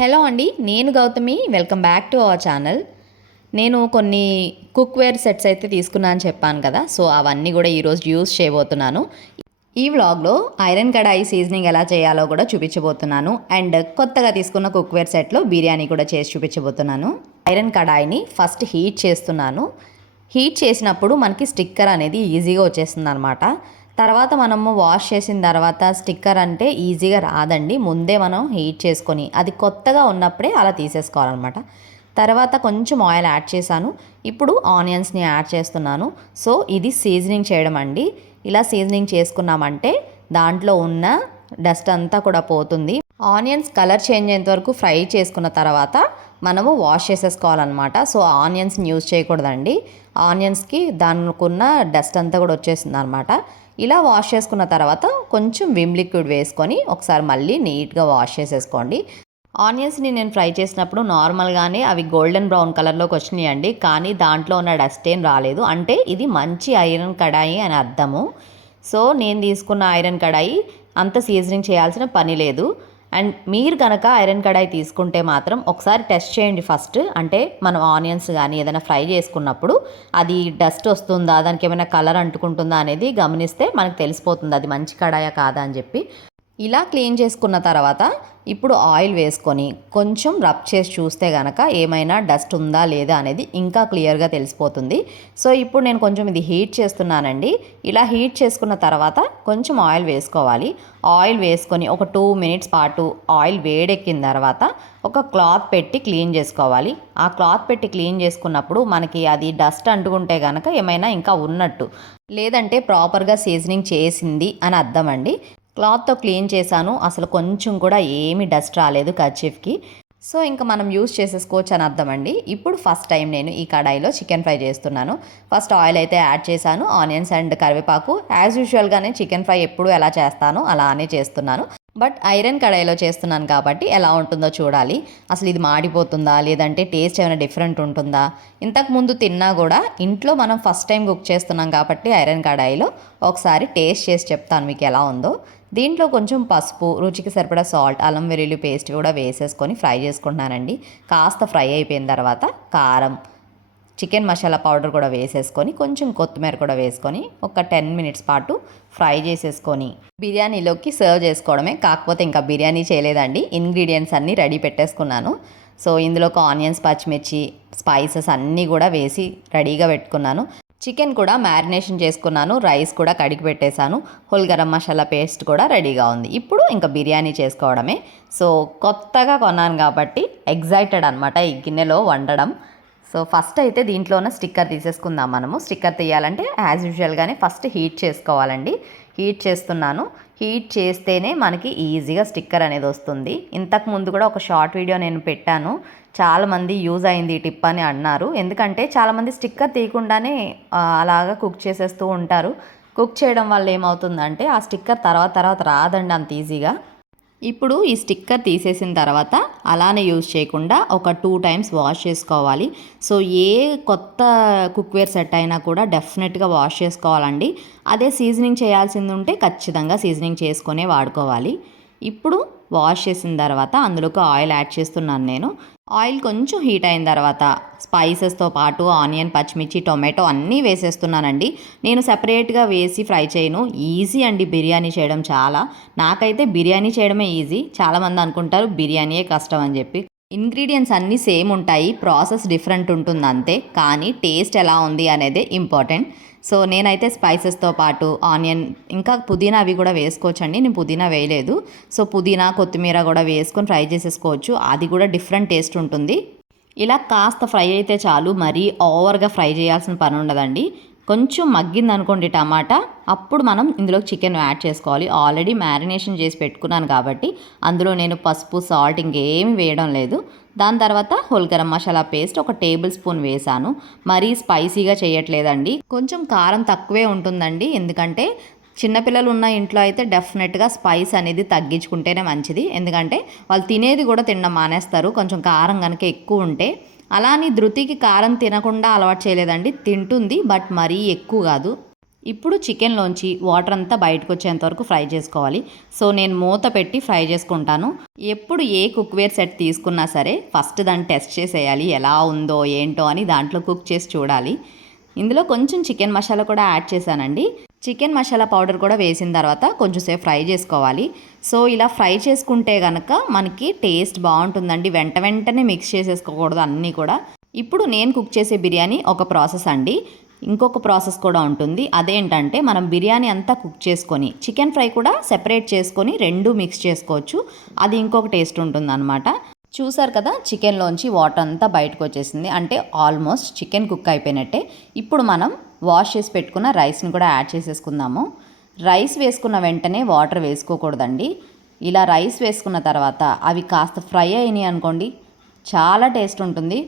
Hello అండి నేను Gautami. Welcome back to our channel. నేను కొన్ని కుక్వేర్ సెట్స్ అయితే తీసుకున్నాను అని చెప్పాను కదా సో అవన్నీ కూడా ఈరోజు యూస్ చేయబోతున్నాను. ఈ వ్లాగ్లో ఐరన్ కడాయి సీజనింగ్ ఎలా చేయాలో కూడా చూపించబోతున్నాను. అండ్ కొత్తగా తీసుకున్న కుక్వేర్ సెట్లో బిర్యానీ కూడా చేసి చూపించబోతున్నాను. ఐరన్ కడాయిని ఫస్ట్ హీట్ చేస్తున్నాను. హీట్ చేసినప్పుడు మనకి స్టిక్కర్ అనేది ఈజీగా వచ్చేస్తుంది అనమాట తర్వాత మనము వాష్ చేసిన తర్వాత స్టిక్కర్ అంటే ఈజీగా రాదండి. ముందే మనం హీట్ చేసుకొని అది కొత్తగా ఉన్నప్పుడే అలా తీసేసుకోవాలన్నమాట. తర్వాత కొంచెం ఆయిల్ యాడ్ చేశాను. ఇప్పుడు ఆనియన్స్ని యాడ్ చేస్తున్నాను. సో ఇది సీజనింగ్ చేయడం అండి. ఇలా సీజనింగ్ చేసుకున్నామంటే దాంట్లో ఉన్న డస్ట్ అంతా కూడా పోతుంది. ఆనియన్స్ కలర్ చేంజ్ అయ్యేంత వరకు ఫ్రై చేసుకున్న తర్వాత మనము వాష్ చేసేసుకోవాలన్నమాట. సో ఆనియన్స్ని యూజ్ చేయకూడదండి. ఆనియన్స్కి దానికి ఉన్న డస్ట్ అంతా కూడా వచ్చేస్తుంది అనమాట ఇలా వాష్ చేసుకున్న తర్వాత కొంచెం విమ్ లిక్విడ్ వేసుకొని ఒకసారి మళ్ళీ నీట్గా వాష్ చేసేసుకోండి. ఆనియన్స్ని నేను ఫ్రై చేసినప్పుడు నార్మల్గానే అవి గోల్డెన్ బ్రౌన్ కలర్లోకి వచ్చినాయి అండి కానీ దాంట్లో ఉన్న డస్ట్ ఏం రాలేదు. అంటే ఇది మంచి ఐరన్ కడాయి అని అర్థము. సో నేను తీసుకున్న ఐరన్ కడాయి అంత సీజనింగ్ చేయాల్సిన పని లేదు. అండ్ మీరు కనుక ఐరన్ కడాయి తీసుకుంటే మాత్రం ఒకసారి టెస్ట్ చేయండి ఫస్ట్. అంటే మనం ఆనియన్స్ కానీ ఏదైనా ఫ్రై చేసుకున్నప్పుడు అది డస్ట్ వస్తుందా దానికి ఏమైనా కలర్ అంటుకుంటుందా అనేది గమనిస్తే మనకు తెలిసిపోతుంది అది మంచి కడాయా కాదా అని చెప్పి. ఇలా క్లీన్ చేసుకున్న తర్వాత ఇప్పుడు ఆయిల్ వేసుకొని కొంచెం రబ్ చేసి చూస్తే కనుక ఏమైనా డస్ట్ ఉందా లేదా అనేది ఇంకా క్లియర్గా తెలిసిపోతుంది. సో ఇప్పుడు నేను కొంచెం ఇది హీట్ చేస్తున్నానండి. ఇలా హీట్ చేసుకున్న తర్వాత కొంచెం ఆయిల్ వేసుకోవాలి. ఆయిల్ వేసుకొని ఒక టూ మినిట్స్ పాటు ఆయిల్ వేడెక్కిన తర్వాత ఒక క్లాత్ పెట్టి క్లీన్ చేసుకోవాలి. ఆ క్లాత్ పెట్టి క్లీన్ చేసుకున్నప్పుడు మనకి అది డస్ట్ అంటుకుంటే కనుక ఏమైనా ఇంకా ఉన్నట్టు. లేదంటే ప్రాపర్గా సీజనింగ్ చేసింది అని అర్థం అండి. క్లాత్తో క్లీన్ చేశాను. అసలు కొంచెం కూడా ఏమి డస్ట్ రాలేదు కర్చీఫ్కి. సో ఇంకా మనం యూస్ చేసేసుకోవచ్చు అని అర్థమండి. ఇప్పుడు ఫస్ట్ టైం నేను ఈ కడాయిలో చికెన్ ఫ్రై చేస్తున్నాను. ఫస్ట్ ఆయిల్ అయితే యాడ్ చేశాను. ఆనియన్స్ అండ్ కరివేపాకు. యాజ్ యూజువల్గానే చికెన్ ఫ్రై ఎప్పుడు ఎలా చేస్తానో అలానే చేస్తున్నాను. బట్ ఐరన్ కడాయిలో చేస్తున్నాను కాబట్టి ఎలా ఉంటుందో చూడాలి. అసలు ఇది మాడిపోతుందా? లేదంటే టేస్ట్ ఏమైనా డిఫరెంట్ ఉంటుందా? ఇంతకుముందు తిన్నా కూడా ఇంట్లో మనం ఫస్ట్ టైం కుక్ చేస్తున్నాం కాబట్టి ఐరన్ కడాయిలో ఒకసారి టేస్ట్ చేసి చెప్తాను మీకు ఎలా ఉందో. దీంట్లో కొంచెం పసుపు రుచికి సరిపడా సాల్ట్ అల్లం వెల్లుల్లి పేస్ట్ కూడా వేసేసుకొని ఫ్రై చేసుకుంటున్నానండి. కాస్త ఫ్రై అయిపోయిన తర్వాత కారం చికెన్ మసాలా పౌడర్ కూడా వేసేసుకొని కొంచెం కొత్తిమీర కూడా వేసుకొని ఒక టెన్ మినిట్స్ పాటు ఫ్రై చేసేసుకొని బిర్యానీలోకి సర్వ్ చేసుకోవడమే. కాకపోతే ఇంకా బిర్యానీ చేయలేదండి. ఇంగ్రీడియంట్స్ అన్నీ రెడీ పెట్టేసుకున్నాను. సో ఇందులోకి ఆనియన్స్ పచ్చిమిర్చి స్పైసెస్ అన్నీ కూడా వేసి రెడీగా పెట్టుకున్నాను. చికెన్ కూడా మ్యారినేషన్ చేసుకున్నాను రైస్ కూడా కడిగి పెట్టేశాను హోల్ గరం మసాలా పేస్ట్ కూడా రెడీగా ఉంది. ఇప్పుడు ఇంకా బిర్యానీ చేసుకోవడమే. సో కొత్తగా కొన్నాను కాబట్టి ఎగ్జైటెడ్ అనమాట ఈ గిన్నెలో వండడం. సో ఫస్ట్ అయితే దీంట్లో ఉన్న స్టిక్కర్ తీసేసుకుందాం మనము. స్టిక్కర్ తీయాలంటే యాజ్ యూజువల్గానే ఫస్ట్ హీట్ చేసుకోవాలండి. హీట్ చేస్తున్నాను. హీట్ చేస్తేనే మనకి ఈజీగా స్టిక్కర్ అనేది వస్తుంది. ఇంతకు ముందు కూడా ఒక షార్ట్ వీడియో నేను పెట్టాను. చాలామంది యూజ్ అయింది ఈ టిప్ అని అన్నారు. ఎందుకంటే చాలామంది స్టిక్కర్ తీయకుండానే అలాగా కుక్ చేసేస్తూ ఉంటారు. కుక్ చేయడం వల్ల ఏమవుతుందంటే ఆ స్టిక్కర్ తర్వాత తర్వాత రాదండి అంత ఈజీగా. ఇప్పుడు ఈ స్టిక్కర్ తీసేసిన తర్వాత అలానే యూజ్ చేయకుండా ఒక టూ టైమ్స్ వాష్ చేసుకోవాలి. సో ఏ కొత్త కుక్వేర్ సెట్ అయినా కూడా డెఫినెట్గా వాష్ చేసుకోవాలండి. అదే సీజనింగ్ చేయాల్సింది ఉంటే ఖచ్చితంగా సీజనింగ్ చేసుకునే వాడుకోవాలి. ఇప్పుడు వాష్ చేసిన తర్వాత అందులోకి ఆయిల్ యాడ్ చేస్తున్నాను నేను. ఆయిల్ కొంచెం హీట్ అయిన తర్వాత స్పైసెస్తో పాటు ఆనియన్ పచ్చిమిర్చి టొమాటో అన్నీ వేసేస్తున్నానండి. నేను సపరేట్గా వేసి ఫ్రై చేయను. ఈజీ అండి బిర్యానీ చేయడం చాలా. నాకైతే బిర్యానీ చేయడమే ఈజీ. చాలామంది అనుకుంటారు బిర్యానీయే కష్టం అని చెప్పి. ఇంగ్రీడియంట్స్ అన్నీ సేమ్ ఉంటాయి ప్రాసెస్ డిఫరెంట్ ఉంటుంది అంతే కానీ టేస్ట్ ఎలా ఉంది అనేది ఇంపార్టెంట్. సో నేనైతే స్పైసెస్తో పాటు ఆనియన్ ఇంకా పుదీనా అవి కూడా వేసుకోవచ్చు అండి నేను పుదీనా వేయలేదు. సో పుదీనా కొత్తిమీర కూడా వేసుకొని ఫ్రై చేసేసుకోవచ్చు అది కూడా డిఫరెంట్ టేస్ట్ ఉంటుంది. ఇలా కాస్త ఫ్రై అయితే చాలు మరీ ఓవర్గా ఫ్రై చేయాల్సిన పని ఉండదండి. కొంచెం మగ్గింది అనుకోండి టమాటా అప్పుడు మనం ఇందులో చికెన్ యాడ్ చేసుకోవాలి. ఆల్రెడీ మ్యారినేషన్ చేసి పెట్టుకున్నాను కాబట్టి అందులో నేను పసుపు సాల్ట్ ఇంకేమి వేయడం లేదు. దాని తర్వాత హోల్ గరం మసాలా పేస్ట్ ఒక టేబుల్ స్పూన్ వేసాను. మరీ స్పైసీగా చేయట్లేదండి. కొంచెం కారం తక్కువే ఉంటుందండి. ఎందుకంటే చిన్నపిల్లలు ఉన్న ఇంట్లో అయితే డెఫినెట్గా స్పైస్ అనేది తగ్గించుకుంటేనే మంచిది. ఎందుకంటే వాళ్ళు తినేది కూడా తినడం మానేస్తారు. కొంచెం కారం కనుక ఎక్కువ ఉంటే అలా ధృతికి కారం తినకుండా అలవాటు చేయలేదండి. తింటుంది బట్ మరీ ఎక్కువ కాదు. ఇప్పుడు చికెన్లోంచి వాటర్ అంతా బయటకు వచ్చేంత వరకు ఫ్రై చేసుకోవాలి. సో నేను మూత పెట్టి ఫ్రై చేసుకుంటాను. ఎప్పుడు ఏ కుక్వేర్ సెట్ తీసుకున్నా సరే ఫస్ట్ దాన్ని టెస్ట్ చేసేయాలి. ఎలా ఉందో ఏంటో అని దాంట్లో కుక్ చేసి చూడాలి. ఇందులో కొంచెం చికెన్ మసాలా కూడా యాడ్ చేశానండి. చికెన్ మసాలా పౌడర్ కూడా వేసిన తర్వాత కొంచెం సేపు ఫ్రై చేసుకోవాలి. సో ఇలా ఫ్రై చేసుకుంటే కనుక మనకి టేస్ట్ బాగుంటుందండి. వెంట వెంటనే మిక్స్ చేసేసుకోకూడదు అన్నీ కూడా. ఇప్పుడు నేను కుక్ చేసే బిర్యానీ ఒక ప్రాసెస్ అండి. ఇంకొక ప్రాసెస్ కూడా ఉంటుంది. అదేంటంటే మనం బిర్యానీ అంతా కుక్ చేసుకొని చికెన్ ఫ్రై కూడా సెపరేట్ చేసుకొని రెండు మిక్స్ చేసుకోవచ్చు. అది ఇంకొక టేస్ట్ ఉంటుంది అనమాట చూసారు కదా చికెన్లోంచి వాటర్ అంతా బయటకు వచ్చేసింది. అంటే ఆల్మోస్ట్ చికెన్ కుక్ అయిపోయినట్టే. ఇప్పుడు మనం వాష్ చేసి పెట్టుకున్న రైస్ని కూడా యాడ్ చేసేసుకుందాము. రైస్ వేసుకున్న వెంటనే వాటర్ వేసుకోకూడదండి. ఇలా రైస్ వేసుకున్న తర్వాత అవి కాస్త ఫ్రై అయినాయి అనుకోండి చాలా టేస్ట్ ఉంటుంది.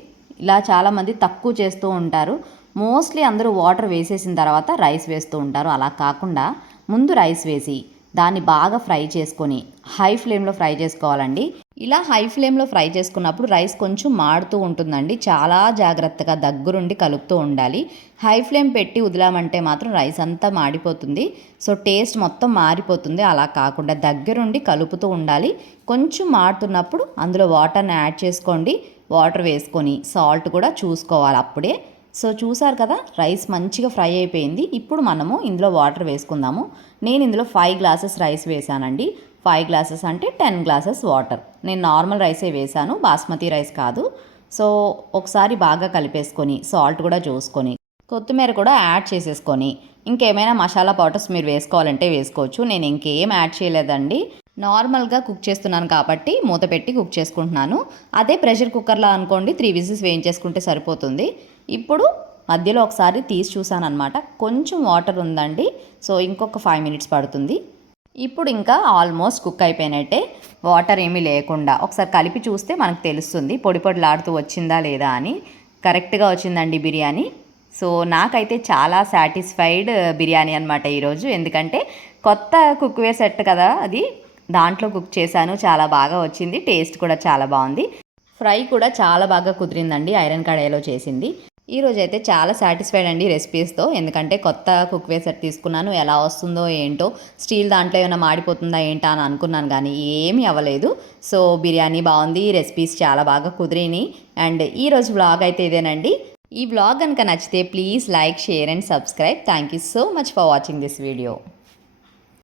ఇలా చాలామంది తక్కువ చేస్తూ ఉంటారు. మోస్ట్లీ అందరూ వాటర్ వేసేసిన తర్వాత రైస్ వేస్తూ ఉంటారు. అలా కాకుండా ముందు రైస్ వేసి దాన్ని బాగా ఫ్రై చేసుకొని హై ఫ్లేమ్లో ఫ్రై చేసుకోవాలండి. ఇలా హై ఫ్లేమ్లో ఫ్రై చేసుకున్నప్పుడు రైస్ కొంచెం మాడుతూ ఉంటుందండి. చాలా జాగ్రత్తగా దగ్గరుండి కలుపుతూ ఉండాలి. హై ఫ్లేమ్ పెట్టి వదిలామంటే మాత్రం రైస్ అంతా మాడిపోతుంది. సో టేస్ట్ మొత్తం మారిపోతుంది. అలా కాకుండా దగ్గరుండి కలుపుతూ ఉండాలి. కొంచెం మాడుతున్నప్పుడు అందులో వాటర్ని యాడ్ చేసుకోండి. వాటర్ వేసుకొని సాల్ట్ కూడా చూసుకోవాలి అప్పుడే. సో చూసారు కదా రైస్ మంచిగా ఫ్రై అయిపోయింది. ఇప్పుడు మనము ఇందులో వాటర్ వేసుకుందాము. నేను ఇందులో ఫైవ్ గ్లాసెస్ రైస్ వేసానండి. ఫైవ్ గ్లాసెస్ అంటే టెన్ గ్లాసెస్ వాటర్. నేను నార్మల్ రైసే వేసాను బాస్మతి రైస్ కాదు. సో ఒకసారి బాగా కలిపేసుకొని సాల్ట్ కూడా చూసుకొని కొత్తిమీర కూడా యాడ్ చేసేసుకొని ఇంకేమైనా మసాలా పౌడర్స్ మీరు వేసుకోవాలంటే వేసుకోవచ్చు. నేను ఇంకేం యాడ్ చేయలేదండి. నార్మల్గా కుక్ చేస్తున్నాను కాబట్టి మూత పెట్టి కుక్ చేసుకుంటున్నాను. అదే ప్రెషర్ కుక్కర్లో అనుకోండి త్రీ విజిల్స్ వేయించేసుకుంటే సరిపోతుంది. ఇప్పుడు మధ్యలో ఒకసారి తీసి చూసాను అనమాట కొంచెం వాటర్ ఉందండి. సో ఇంకొక ఫైవ్ మినిట్స్ పడుతుంది. ఇప్పుడు ఇంకా ఆల్మోస్ట్ కుక్ అయిపోయినట్టే. వాటర్ ఏమీ లేకుండా. ఒకసారి కలిపి చూస్తే మనకు తెలుస్తుంది పొడి పొడిలాడుతూ వచ్చిందా లేదా అని. కరెక్ట్గా వచ్చిందండి బిర్యానీ. సో నాకైతే చాలా సాటిస్ఫైడ్ బిర్యానీ అనమాట ఈరోజు. ఎందుకంటే కొత్త కుక్వేర్ సెట్ కదా అది. దాంట్లో కుక్ చేశాను. చాలా బాగా వచ్చింది. టేస్ట్ కూడా చాలా బాగుంది. ఫ్రై కూడా చాలా బాగా కుదిరిందండి. ఐరన్ కడాయిలో చేసింది. ఈరోజు అయితే చాలా సాటిస్ఫైడ్ అండి రెసిపీస్తో ఎందుకంటే కొత్త కుక్వేర్ సెట్ తీసుకున్నాను. ఎలా వస్తుందో ఏంటో స్టీల్ దాంట్లో ఏమైనా మాడిపోతుందా ఏంటా అని అనుకున్నాను కానీ ఏమీ అవ్వలేదు. సో బిర్యానీ బాగుంది రెసిపీస్ చాలా బాగా కుదిరినాయి. అండ్ ఈరోజు వ్లాగ్ అయితే ఇదేనండి. ఈ వ్లాగ్ కనుక నచ్చితే please like share and subscribe. Thank you so much for watching this video.